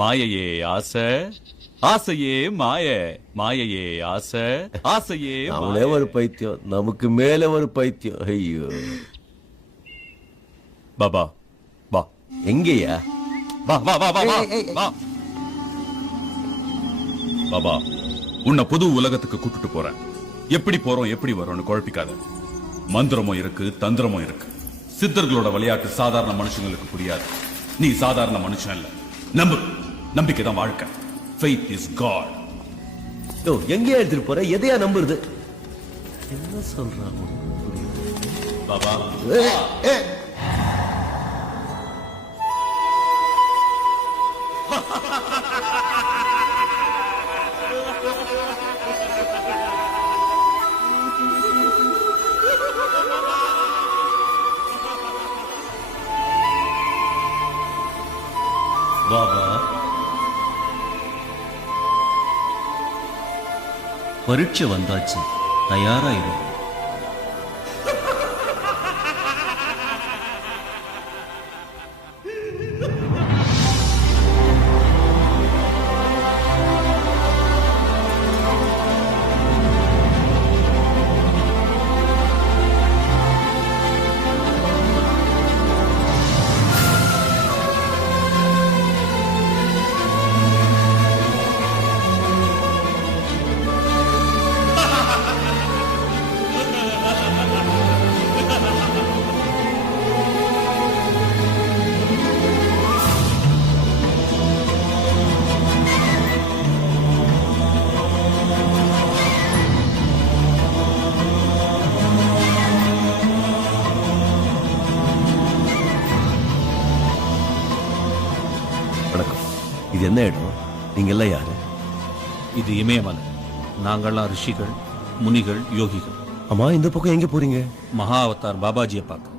மாயையே ஆசை, ஆசையே மாய, மாயையே ஆசை, ஆசையே அவளே ஒரு பைத்தியம், நமக்கு மேல ஒரு பைத்தியம். ஐயோ பாபா வா, எங்கயா? வா வா வா வா வா வா. பாபா, உன்னை புது உலகத்துக்கு கூட்டிட்டு போறேன். எப்படி போறோம் எப்படி வரோம்னு குழப்பிக்காத. மந்திரமும் இருக்கு, தந்திரமும் இருக்கு. சித்தர்களோட விளையாட்டு சாதாரண மனுஷங்களுக்கு புரியாது. நீ சாதாரண மனுஷன் இல்ல. நம்பு, நம்பிக்கை தான் வாழ்க்கை. Faith is God. எங்கேயா எடுத்துட்டு போற? எதையா நம்புறது? என்ன சொல்றாங்க பாபா? பாபா, பரீட்சை வந்தாச்சு, தயாராயிரு. வணக்கம். இது என்ன இடம்? நீங்க எல்லாம் யாரு? இது இமயமலை. நாங்கள்லாம் ரிஷிகள், முனிகள், யோகிகள். அம்மா, இந்த பக்கம் எங்க போறீங்க? மகா அவதார் பாபாஜியை பார்க்க.